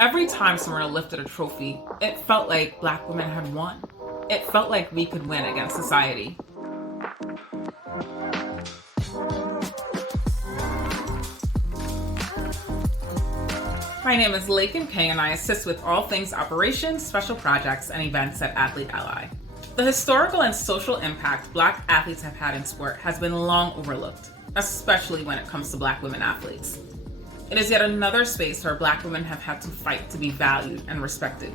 Every time Serena lifted a trophy, it felt like Black women had won. It felt like we could win against society. My name is Laken and I assist with all things operations, special projects, and events at Athlete Ally. The historical and social impact Black athletes have had in sport has been long overlooked, especially when it comes to Black women athletes. It is yet another space where Black women have had to fight to be valued and respected.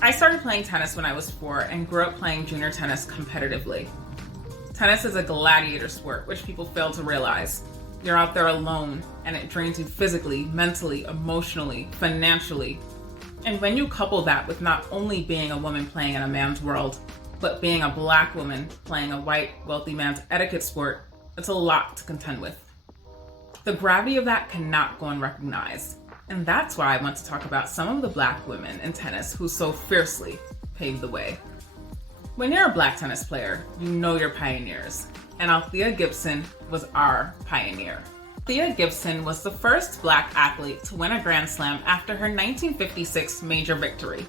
I started playing tennis when I was 4 and grew up playing junior tennis competitively. Tennis is a gladiator sport, which people fail to realize. You're out there alone, and it drains you physically, mentally, emotionally, financially. And when you couple that with not only being a woman playing in a man's world, but being a Black woman playing a white, wealthy man's etiquette sport, it's a lot to contend with. The gravity of that cannot go unrecognized, and that's why I want to talk about some of the Black women in tennis who so fiercely paved the way. When you're a Black tennis player, you know you're pioneers, and Althea Gibson was our pioneer. Althea Gibson was the first Black athlete to win a Grand Slam after her 1956 major victory.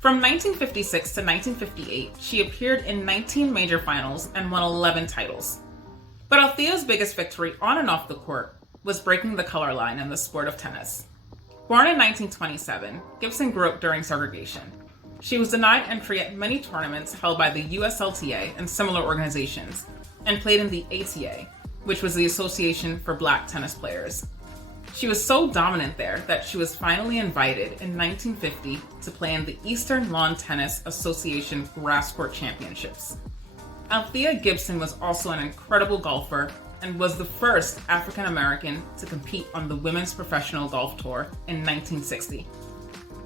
From 1956 to 1958, she appeared in 19 major finals and won 11 titles. But Althea's biggest victory on and off the court was breaking the color line in the sport of tennis. Born in 1927, Gibson grew up during segregation. She was denied entry at many tournaments held by the USLTA and similar organizations, and played in the ATA, which was the Association for Black Tennis Players. She was so dominant there that she was finally invited in 1950 to play in the Eastern Lawn Tennis Association Grass Court Championships. Althea Gibson was also an incredible golfer and was the first African American to compete on the Women's Professional Golf Tour in 1960.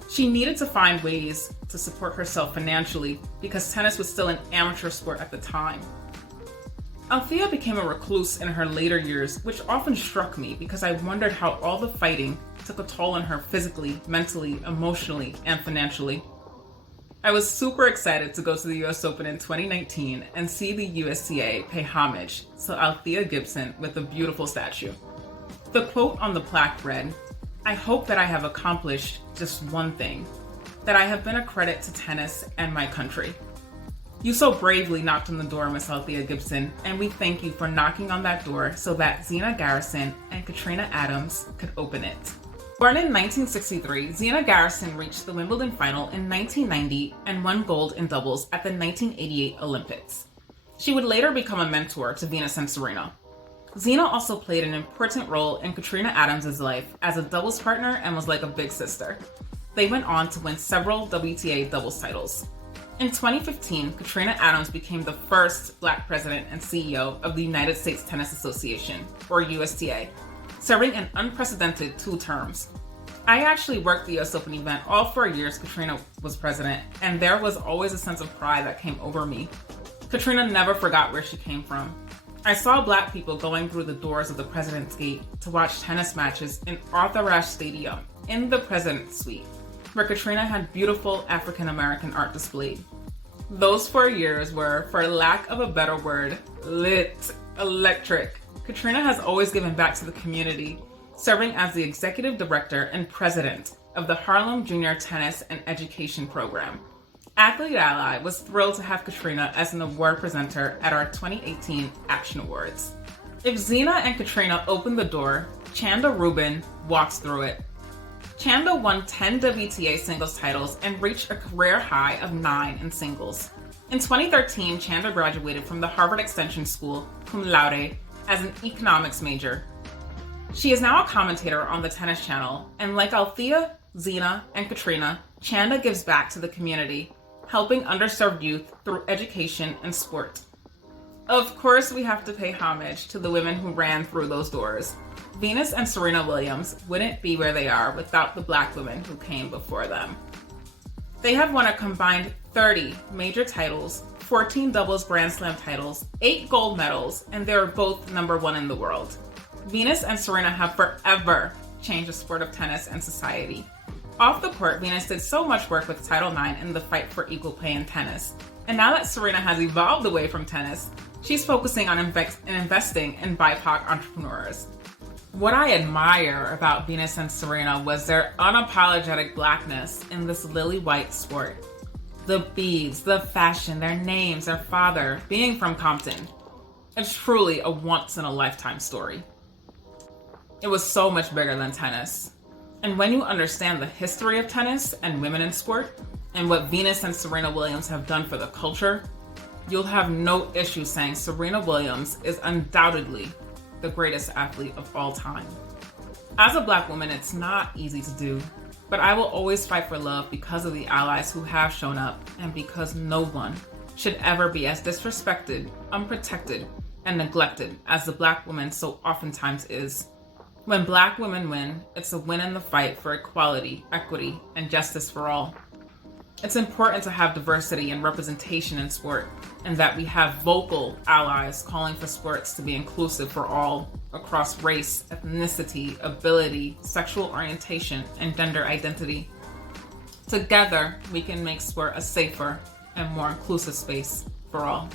She needed to find ways to support herself financially because tennis was still an amateur sport at the time. Althea became a recluse in her later years, which often struck me because I wondered how all the fighting took a toll on her physically, mentally, emotionally, and financially. I was super excited to go to the US Open in 2019 and see the USTA pay homage to Althea Gibson with a beautiful statue. The quote on the plaque read, "I hope that I have accomplished just one thing, that I have been a credit to tennis and my country." You so bravely knocked on the door, Miss Althea Gibson, and we thank you for knocking on that door so that Zina Garrison and Katrina Adams could open it. Born in 1963, Zina Garrison reached the Wimbledon final in 1990 and won gold in doubles at the 1988 Olympics. She would later become a mentor to Venus and Serena. Zina also played an important role in Katrina Adams' life as a doubles partner and was like a big sister. They went on to win several WTA doubles titles. In 2015, Katrina Adams became the first Black president and CEO of the United States Tennis Association, or USTA, serving an unprecedented 2 terms. I actually worked the US Open event all 4 years Katrina was president, and there was always a sense of pride that came over me. Katrina never forgot where she came from. I saw Black people going through the doors of the President's Gate to watch tennis matches in Arthur Ashe Stadium in the President's Suite, where Katrina had beautiful African American art displayed. Those 4 years were, for lack of a better word, lit, electric. Katrina has always given back to the community, serving as the executive director and president of the Harlem Junior Tennis and Education Program. Athlete Ally was thrilled to have Katrina as an award presenter at our 2018 Action Awards. If Zina and Katrina open the door, Chanda Rubin walks through it. Chanda won 10 WTA singles titles and reached a career high of 9 in singles. In 2013, Chanda graduated from the Harvard Extension School, cum laude, as an economics major. She is now a commentator on the Tennis Channel, and like Althea, Zina, and Katrina, Chanda gives back to the community, helping underserved youth through education and sport. Of course, we have to pay homage to the women who ran through those doors. Venus and Serena Williams wouldn't be where they are without the Black women who came before them. They have won a combined 30 major titles, 14 doubles Grand Slam titles, 8 gold medals, and they're both number 1 in the world. Venus and Serena have forever changed the sport of tennis and society. Off the court, Venus did so much work with Title IX in the fight for equal pay in tennis. And now that Serena has evolved away from tennis, she's focusing on investing in BIPOC entrepreneurs. What I admire about Venus and Serena was their unapologetic blackness in this lily white sport. The beads, the fashion, their names, their father, being from Compton. It's truly a once-in-a-lifetime story. It was so much bigger than tennis. And when you understand the history of tennis and women in sport, and what Venus and Serena Williams have done for the culture, you'll have no issue saying Serena Williams is undoubtedly the greatest athlete of all time. As a Black woman, it's not easy to do, but I will always fight for love because of the allies who have shown up and because no one should ever be as disrespected, unprotected, and neglected as the Black woman so oftentimes is. When Black women win, it's a win in the fight for equality, equity, and justice for all. It's important to have diversity and representation in sport, and that we have vocal allies calling for sports to be inclusive for all across race, ethnicity, ability, sexual orientation, and gender identity. Together, we can make sport a safer and more inclusive space for all.